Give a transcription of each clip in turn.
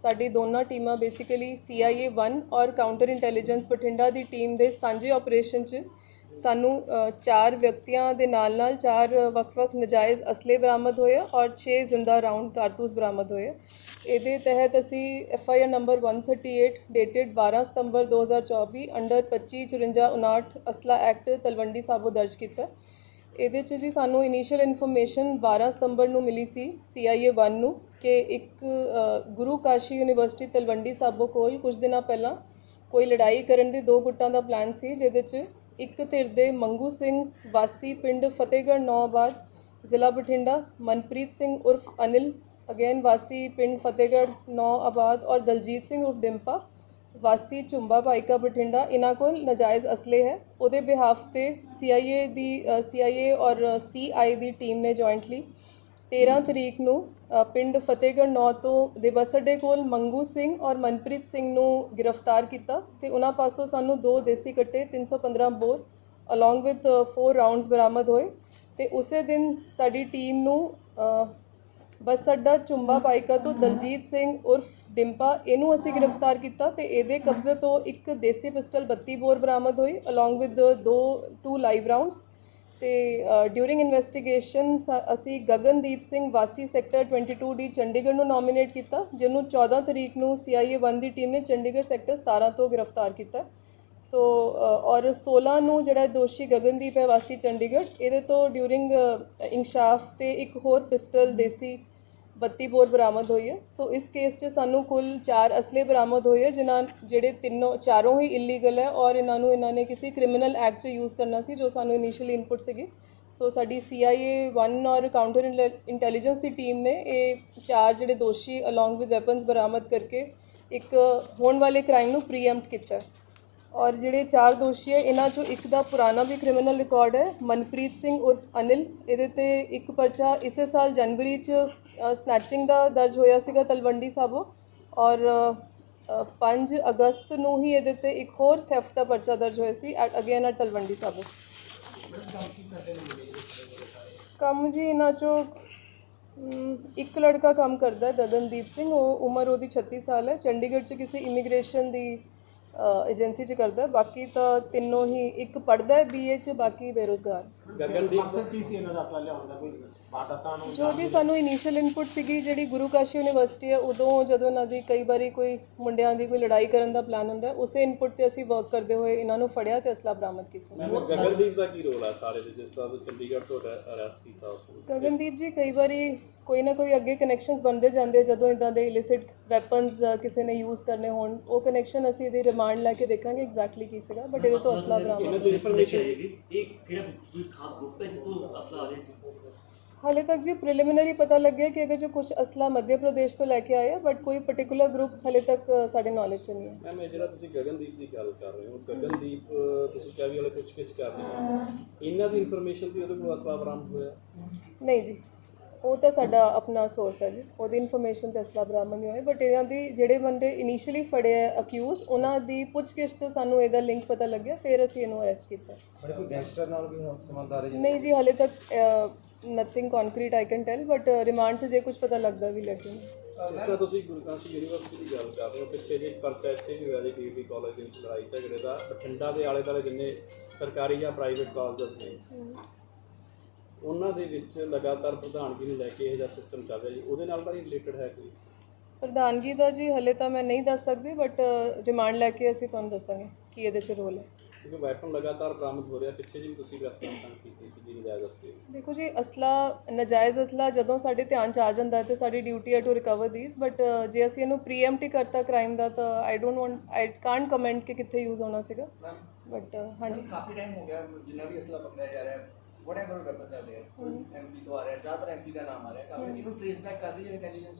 ਸਾਡੀ ਦੋਨਾਂ ਟੀਮਾਂ ਬੇਸਿਕਲੀ CIA 1 ਔਰ ਕਾਊਂਟਰ ਇੰਟੈਲੀਜੈਂਸ ਬਠਿੰਡਾ ਦੀ ਟੀਮ ਦੇ ਸਾਂਝੇ ਆਪਰੇਸ਼ਨ 'ਚ ਸਾਨੂੰ ਅ, ਚਾਰ ਵਿਅਕਤੀਆਂ ਦੇ ਨਾਲ ਨਾਲ ਚਾਰ ਵੱਖ-ਵੱਖ ਨਜਾਇਜ਼ ਅਸਲੇ ਬਰਾਮਦ ਹੋਏ ਆ ਔਰ 6 ਜ਼ਿੰਦਾ ਰਾਉਂਡ ਕਾਰਤੂਸ ਬਰਾਮਦ ਹੋਏ ਆ। ਇਹਦੇ ਤਹਿਤ ਅਸੀਂ F I R number 138 dated 12 ਸਤੰਬਰ 2024 ਅੰਡਰ 2554 ਅਸਲਾ ਐਕਟ ਤਲਵੰਡੀ ਸਾਬੋ ਦਰਜ ਕੀਤਾ ਇਹਦੇ 'ਚ ਜੀ ਸਾਨੂੰ ਇਨੀਸ਼ੀਅਲ ਇਨਫੋਰਮੇਸ਼ਨ 12 ਸਤੰਬਰ ਨੂੰ ਮਿਲੀ ਸੀ CIA 1 ਨੂੰ, ਕਿ ਇੱਕ ਗੁਰੂ ਕਾਸ਼ੀ ਯੂਨੀਵਰਸਿਟੀ ਤਲਵੰਡੀ ਸਾਬੋ ਕੋਲ ਕੁਝ ਦਿਨਾਂ ਪਹਿਲਾਂ ਕੋਈ ਲੜਾਈ ਕਰਨ ਦੇ ਦੋ ਗੁੱਟਾਂ ਦਾ ਪਲਾਨ ਸੀ, ਜਿਹਦੇ 'ਚ ਇੱਕ ਧਿਰ ਦੇ ਮੰਗੂ ਸਿੰਘ ਵਾਸੀ ਪਿੰਡ ਫਤਿਹਗੜ੍ਹ ਨੌਆਬਾਦ ਜ਼ਿਲ੍ਹਾ ਬਠਿੰਡਾ, ਮਨਪ੍ਰੀਤ ਸਿੰਘ ਉਰਫ ਅਨਿਲ, ਅਗੇਨ ਵਾਸੀ ਪਿੰਡ ਫਤਿਹਗੜ੍ਹ ਨੌ ਆਬਾਦ ਔਰ ਦਲਜੀਤ ਸਿੰਘ ਉਰਫ ਡਿੰਪਾ ਵਾਸੀ ਝੁੰਬਾ ਭਾਈਕਾ ਬਠਿੰਡਾ, ਇਹਨਾਂ ਕੋਲ ਨਜਾਇਜ਼ ਅਸਲੇ ਹੈ। ਉਹਦੇ ਬਿਹਾਫ ਤੇ CIA ਦੀ CIA ਔਰ CI ਦੀ ਟੀਮ ਨੇ ਜੁਆਇੰਟਲੀ 13 ਤਰੀਕ ਨੂੰ ਪਿੰਡ ਫਤਿਹਗੜ੍ਹ ਨੌ ਤੋਂ ਦਿਵਸ ਅੱਡੇ ਕੋਲ ਮੰਗੂ ਸਿੰਘ ਔਰ ਮਨਪ੍ਰੀਤ ਸਿੰਘ ਨੂੰ ਗ੍ਰਿਫਤਾਰ ਕੀਤਾ ਤੇ ਉਹਨਾਂ ਪਾਸੋਂ ਸਾਨੂੰ ਦੋ ਦੇਸੀ ਕੱਟੇ 315 ਬੋਰ ਅਲੋਂਗ ਵਿਦ 4 ਰਾਉਂਡਸ ਬਰਾਮਦ ਹੋਏ। ਤੇ ਉਸੇ ਦਿਨ ਸਾਡੀ ਟੀਮ ਨੂੰ ਬੱਸ ਅੱਡਾ ਚੁੰਬਾ ਪਾਈਕਾ ਤੋਂ ਦਲਜੀਤ ਸਿੰਘ ਉਰਫ ਡਿੰਪਾ, ਇਹਨੂੰ ਅਸੀਂ ਗ੍ਰਿਫਤਾਰ ਕੀਤਾ ਤੇ ਇਹਦੇ ਕਬਜ਼ੇ ਤੋਂ ਇੱਕ ਦੇਸੀ ਪਿਸਟਲ 32 ਬੋਰ ਬਰਾਮਦ ਹੋਈ ਅਲੋਂਗ ਵਿਦ ਦੋ ਟੂ ਲਾਈਵ ਰਾਉਂਡਸ ਤੇ ਡਿਊਰਿੰਗ ਇਨਵੈਸਟੀਗੇਸ਼ਨ ਅਸੀਂ ਗਗਨਦੀਪ ਸਿੰਘ ਵਾਸੀ ਸੈਕਟਰ 22 ਡੀ ਚੰਡੀਗੜ੍ਹ ਨੂੰ ਨੋਮੀਨੇਟ ਕੀਤਾ, ਜਿਹਨੂੰ 14 ਤਰੀਕ ਨੂੰ CIA 1 ਦੀ ਟੀਮ ਨੇ ਚੰਡੀਗੜ੍ਹ ਸੈਕਟਰ 17 ਤੋਂ ਗ੍ਰਿਫਤਾਰ ਕੀਤਾ। ਸੋ ਔਰ 16 ਨੂੰ ਜਿਹੜਾ ਦੋਸ਼ੀ ਗਗਨਦੀਪ ਹੈ ਵਾਸੀ ਚੰਡੀਗੜ੍ਹ, ਇਹਦੇ ਤੋਂ ਡਿਊਰਿੰਗ ਇਨਸ਼ਾਫ ਤੇ ਇੱਕ ਹੋਰ ਪਿਸਟਲ ਦੇਸੀ 32 ਬੋਰ ਬਰਾਮਦ ਹੋਈ ਹੈ। ਸੋ ਇਸ ਕੇਸ 'ਚ ਸਾਨੂੰ ਕੁੱਲ 4 ਅਸਲੇ ਬਰਾਮਦ ਹੋਏ ਹੈ, ਜਿਨ੍ਹਾਂ ਜਿਹੜੇ ਤਿੰਨੋਂ, ਚਾਰੋਂ ਹੀ ਇਲੀਗਲ ਹੈ ਔਰ ਇਹਨਾਂ ਨੂੰ ਇਹਨਾਂ ਨੇ ਕਿਸੇ ਕ੍ਰਿਮੀਨਲ ਐਕਟ 'ਚ ਯੂਜ਼ ਕਰਨਾ ਸੀ, ਜੋ ਸਾਨੂੰ ਇਨੀਸ਼ੀਅਲੀ ਇਨਪੁਟ ਸੀਗੀ। ਸੋ ਸਾਡੀ CIA 1 ਔਰ ਕਾਊਂਟਰ ਇੰਟੈਲੀਜੈਂਸ ਦੀ ਟੀਮ ਨੇ ਇਹ ਚਾਰ ਜਿਹੜੇ ਦੋਸ਼ੀ ਅਲੋਂਗ ਵਿਦ ਵੈਪਨਸ ਬਰਾਮਦ ਕਰਕੇ ਇੱਕ ਹੋਣ ਵਾਲੇ ਕ੍ਰਾਈਮ ਨੂੰ ਪ੍ਰੀਐਮਪਟ ਕੀਤਾ ਔਰ ਜਿਹੜੇ ਚਾਰ ਦੋਸ਼ੀ ਹੈ ਇਹਨਾਂ ਚੋਂ ਇੱਕ ਦਾ ਪੁਰਾਣਾ ਵੀ ਕ੍ਰਿਮੀਨਲ ਰਿਕਾਰਡ ਹੈ ਮਨਪ੍ਰੀਤ ਸਿੰਘ ਉਰਫ ਅਨਿਲ। ਇਹਦੇ ਤੇ ਇੱਕ ਪਰਚਾ ਇਸੇ ਸਾਲ ਜਨਵਰੀ ਚ ਸਨੈਚਿੰਗ ਦਾ ਦਰਜ ਹੋਇਆ ਸੀਗਾ ਤਲਵੰਡੀ ਸਾਬੋ। ਔਰ ਅ, 5 ਅਗਸਤ ਨੂੰ ਹੀ ਇਹਦੇ ਤੇ ਇੱਕ ਹੋਰ ਥੈਫਟ ਦਾ ਪਰਚਾ ਦਰਜ ਹੋਇਆ ਸੀ ਅਗੇਨ ਐਟ ਤਲਵੰਡੀ ਸਾਬੋ। ਕੰਮ ਜੀ ਇਹਨਾਂ ਚੋਂ ਇੱਕ ਲੜਕਾ ਕੰਮ ਕਰਦਾ ਦਦਨਦੀਪ ਸਿੰਘ ਉਹ ਉਮਰ ਉਹਦੀ 36 ਸਾਲ ਹੈ। ਚੰਡੀਗੜ੍ਹ 'ਚ ਕਿਸੇ ਇਮੀਗ੍ਰੇਸ਼ਨ ਦੀ ਏਜੰਸੀ 'ਚ ਕਰਦਾ ਬਾਕੀ ਤਾਂ ਤਿੰਨੋਂ ਹੀ ਇੱਕ ਪੜ੍ਹਦਾ ਹੈ ਬੀਏ 'ਚ ਬਾਕੀ ਬੇਰੋਜ਼ਗਾਰ। ਮਕਸਦ ਕੀ ਸੀ ਇਹਨਾਂ ਦਾ ਅਸਲਾ ਲਿਆਉਣ ਦਾ ਕੋਈ ਵਾਰਦਾਤਾਂ ਨੂੰ ਜੋ ਜੀ ਸਾਨੂੰ ਇਨੀਸ਼ੀਅਲ ਇਨਪੁਟ ਸੀਗੀ ਜਿਹੜੀ ਗੁਰੂ ਕਾਸ਼ੀ ਯੂਨੀਵਰਸਿਟੀ ਹੈ ਉਦੋਂ ਜਦੋਂ ਇਹਨਾਂ ਦੀ ਕਈ ਵਾਰੀ ਕੋਈ ਮੁੰਡਿਆਂ ਦੀ ਕੋਈ ਲੜਾਈ ਕਰਨ ਦਾ ਪਲਾਨ ਹੁੰਦਾ ਉਸੇ ਇਨਪੁਟ ਤੇ ਅਸੀਂ ਵਰਕ ਕਰਦੇ ਹੋਏ ਇਹਨਾਂ ਨੂੰ ਫੜਿਆ ਤੇ ਅਸਲਾ ਬਰਾਮਦ ਕੀਤਾ। ਗਗਨਦੀਪ ਦਾ ਕੀ ਰੋਲ ਹੈ ਸਾਰੇ ਦੇ ਜਿਸ ਤਰ੍ਹਾਂ ਚੰਡੀਗੜ੍ਹ ਤੋਂ ਅਰੈਸਟ ਕੀਤਾ ਉਸ ਨੂੰ? ਗਗਨਦੀਪ ਜੀ ਕਈ ਵਾਰੀ ਕੋਈ ਨਾ ਕੋਈ ਅੱਗੇ ਕਨੈਕਸ਼ਨਸ ਬਣਦੇ ਜਾਂਦੇ ਜਦੋਂ ਇਦਾਂ ਦੇ ਇਲਿਸਿਟ ਵੈਪਨਸ ਕਿਸੇ ਨੇ ਯੂਜ਼ ਕਰਨੇ ਹੋਣ ਉਹ ਕਨੈਕਸ਼ਨ ਅਸੀਂ ਇਹਦੀ ਰਿਮਾਂਡ ਲੈ ਕੇ ਦੇਖਾਂਗੇ ਐਗਜ਼ੈਕਟਲੀ ਕੀ ਸੀਗਾ ਬਟ ਇਹਦੇ ਤੋਂ ਅਸਲਾ ਬਰਾਮਦ ਇਹਨਾਂ ਤੋਂ ਇਨਫੋਰਮੇਸ਼ਨ ਇਹ ਕਿਹੜਾ ਕੋਈ ਖਾਸ ਗਰੁੱਪ ਹੈ ਜਿੱਥੋਂ ਅਸਲਾ ਆ ਰਿਹਾ ਹਾਲੇ ਤੱਕ ਜੀ ਪ੍ਰੀਲਿਮਿਨਰੀ ਪਤਾ ਲੱਗਿਆ ਕਿ ਇਹਦੇ 'ਚ ਕੁਝ ਅਸਲਾ ਮੱਧ ਪ੍ਰਦੇਸ਼ ਤੋਂ ਲੈ ਕੇ ਆਏ ਆ ਬਟ ਕੋਈ ਪਾਰਟਿਕੂਲਰ ਗਰੁੱਪ ਹਾਲੇ ਤੱਕ ਅ, ਸਾਡੇ ਨੌਲੇਜ 'ਚ ਨਹੀਂ ਹੈ ਮੈਮ ਇਹ ਜਿਹੜਾ ਤੁਸੀਂ ਗਗਨਦੀਪ ਦੀ ਗੱਲ ਕਰ ਰਹੇ ਹੋ ਗਗਨਦੀਪ ਅਹ, ਤੁਸੀਂ ਕਿਹਾ ਵੀ ਵਾਲੇ ਪੁੱਛ ਗਿੱਛ ਕਰ ਰਹੇ ਹੋ ਇਹਨਾਂ ਦੀ ਇਨਫੋਰਮੇਸ਼ਨ ਦੀ ਉਹਦੇ ਕੋਲ ਅਸਲਾ ਬਰਾਮਦ ਹੋਇਆ ਨਹੀਂ ਜੀ ਉਹ ਤਾਂ ਸਾਡਾ ਆਪਣਾ ਸੋਰਸ ਹੈ ਜੀ। ਉਹਦੀ ਇਨਫੋਰਮੇਸ਼ਨ ਤੇ ਅਸਲਾ ਬਰਾਮਦ ਨਹੀਂ ਹੋਏ ਬਟ ਇਹਨਾਂ ਦੀ ਜਿਹੜੇ ਬੰਦੇ ਇਨੀਸ਼ੀਅਲੀ ਫੜੇ ਆ ਅਕਿਊਜ਼ ਉਹਨਾਂ ਦੀ ਪੁੱਛਗਿੱਛ ਤੋਂ ਸਾਨੂੰ ਇਹਦਾ ਲਿੰਕ ਪਤਾ ਲੱਗਿਆ ਫਿਰ ਅਸੀਂ ਇਹਨੂੰ ਅਰੈਸਟ ਕੀਤਾ। ਬੜੇ ਕੋਈ ਗੈਂਗਸਟਰ ਨਾਲ ਵੀ ਸੰਬੰਧ ਆ ਰਹੇ ਨਹੀਂ ਜੀ ਹਾਲੇ ਤੱਕ nothing concrete I can tell but remand 'ਚ ਜੇ ਕੁਝ ਪਤਾ ਲੱਗਦਾ ਵੀ ਲੈਟ ਯੂ ਜਿਸ ਤਰ੍ਹਾਂ ਤੁਸੀਂ ਗੁਰੂ ਕਾਸ਼ੀ ਯੂਨੀਵਰਸਿਟੀ ਦੀ ਗੱਲ ਕਰ ਰਹੇ ਹੋ ਪਿੱਛੇ ਜੇ ਪਰਚਾ ਇੱਥੇ ਵੀ ਹੋਇਆ ਜੀ ਡੀਬੀ ਕਾਲਜ ਦੇ ਵਿੱਚ ਲੜਾਈ ਝਗੜੇ ਦਾ ਬਠਿੰਡਾ ਦੇ ਆਲੇ ਦੁਆਲੇ ਜਿੰਨੇ ਸਰਕਾਰੀ ਜਾਂ ਪ੍ਰਾਈਵੇਟ ਕਾਲਜਸ ਨੇ ਉਹਨਾਂ ਦੇ ਵਿੱਚ ਲਗਾਤਾਰ ਪ੍ਰਧਾਨਗੀ ਨੂੰ ਲੈ ਕੇ ਇਹ ਜਿਹਾ ਸਿਸਟਮ ਚੱਲ ਰਿਹਾ ਜੀ। ਉਹਦੇ ਨਾਲ ਤਾਂ ਰਿਲੇਟਡ ਹੈ ਕੋਈ? ਪ੍ਰਧਾਨਗੀ ਦਾ ਜੀ ਹਲੇ ਤਾਂ ਮੈਂ ਨਹੀਂ ਦੱਸ ਸਕਦੀ ਬਟ ਰਿਮਾਂਡ ਲੈ ਕੇ ਅਸੀਂ ਤੁਹਾਨੂੰ ਦੱਸਾਂਗੇ ਕੀ ਇਹਦੇ 'ਚ ਰੋਲ ਹੈ। ਕਿਉਂਕਿ ਵੈਪਨ ਲਗਾਤਾਰ ਬਰਾਮਦ ਹੋ ਰਿਹਾ। ਪਿੱਛੇ ਜੀ ਵੀ ਤੁਸੀਂ ਪ੍ਰੈਸ ਕਾਨਫਰੰਸ ਕੀਤੀ ਸੀ ਜੀ ਨਜਾਇਜ਼ ਅਸਲੇ। ਦੇਖੋ ਜੀ ਅਸਲਾ ਨਜਾਇਜ਼ ਅਸਲਾ ਜਦੋਂ ਸਾਡੇ ਧਿਆਨ ਚ ਆ ਜਾਂਦਾ ਹੈ ਤੇ ਸਾਡੀ ਡਿਊਟੀ ਹੈ ਟੂ ਰਿਕਵਰ ਥੀਸ ਬਟ ਜੇ ਅਸੀਂ ਇਹਨੂੰ ਪ੍ਰੀਐਮਪਟ ਕਰਤਾ ਕ੍ਰਾਈਮ ਦਾ ਤਾਂ I don't want I can't comment ਕਿ ਕਿੱਥੇ ਯੂਜ਼ ਹੋਣਾ ਸੀਗਾ। ਬਟ ਹਾਂਜੀ। ਕਾਫੀ ਟਾਈਮ ਹੋ ਗਿਆ ਜਿੰਨਾ ਵੀ ਅਸਲਾ ਪਕੜਿਆ ਜਾ ਰਿਹਾ ਹੈ ਵਟਐਵਰ ਵੈਪਨਸ ਆ। ਦੇयर ਐਮਪੀ ਤੋਂ ਆ ਰਿਹਾ ਜ਼ਿਆਦਾਤਰ ਐਮਪੀ ਦਾ ਨਾਮ ਆ ਰਿਹਾ ਕਾਫੀ ਇਹਨੂੰ ਟ੍ਰੇਸ ਬੈਕ ਕਰਦੀ ਹੈ ਇੰਟੈਲੀਜੈਂਸ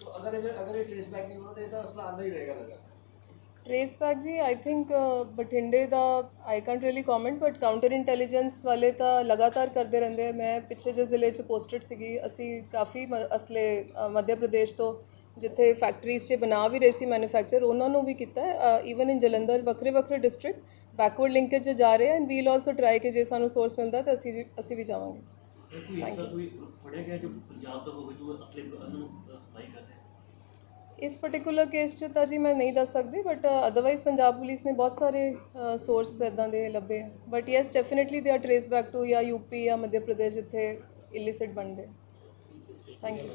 ਸੋ ਅਗਰ ਇਹ ਅਗਰ ਇਹ ਟ੍ਰੇਸ ਬੈਕ ਨਹੀਂ ਹੋਣਾ ਤਾਂ ਇਹਦਾ ਅਸਲਾ ਆਂਦਾ ਹੀ ਰਹੇਗਾ ਲਗਾ ਟ੍ਰੇਸ ਬੈਕ ਜੀ ਆਈ ਥਿੰਕ ਬਠਿੰਡੇ ਦਾ I can't really comment but counter intelligence ਵਾਲੇ ਤਾਂ ਲਗਾਤਾਰ ਕਰਦੇ ਰਹਿੰਦੇ ਆ। ਮੈਂ ਪਿੱਛੇ ਜੇ ਜ਼ਿਲ੍ਹੇ ਚ ਪੋਸਟਡ ਸੀਗੀ। ਅਸੀਂ ਕਾਫੀ ਮ- ਅਸਲੇ ਅ, ਮੱਧ ਪ੍ਰਦੇਸ਼ ਤੋਂ ਜਿੱਥੇ ਫੈਕਟਰੀਜ਼ 'ਚ ਬਣਾ ਵੀ ਰਹੇ ਸੀ ਮੈਨੂਫੈਕਚਰ ਉਹਨਾਂ ਨੂੰ ਵੀ ਕੀਤਾ ਈਵਨ ਇਨ ਜਲੰਧਰ ਵੱਖਰੇ ਵੱਖਰੇ ਡਿਸਟ੍ਰਿਕਟ ਬੈਕਵਰਡ ਲਿੰਕੇਜ 'ਚ ਜਾ ਰਹੇ ਆ ਐਂਡ ਵੀਲ ਆਲਸੋ ਟਰਾਈ ਕਿ ਜੇ ਸਾਨੂੰ ਸੋਰਸ ਮਿਲਦਾ ਤਾਂ ਅਸੀਂ ਜੀ- ਅਸੀਂ ਵੀ ਜਾਵਾਂਗੇ। ਕੋਈ ਇਸ ਦਾ ਕੋਈ ਫੜਿਆ ਗਿਆ ਜੋ ਪੰਜਾਬ ਦਾ ਹੋਵੇ ਜੋ ਅਸਲੇ ਨੂੰ ਸਪਲਾਈ ਕਰਦੇ ਇਸ ਪਾਰਟਿਕੂਲਰ ਕੇਸ 'ਚ ਤਾਂ ਜੀ ਮੈਂ ਨਹੀਂ ਦੱਸ ਸਕਦੀ ਬਟ ਅਦਰਵਾਈਜ਼ ਪੰਜਾਬ ਪੁਲਿਸ ਨੇ ਬਹੁਤ ਸਾਰੇ ਸੋਰਸ ਇਦਾਂ ਦੇ ਲੱਭੇ ਆ। But yes definitely they are trace back to ਜਾਂ ਯੂਪੀ ਜਾਂ ਮੱਧ ਪ੍ਰਦੇਸ਼ ਜਿੱਥੇ ਇਲਿਸਿਟ ਬਣਦੇ ਥੈਂਕ ਯੂ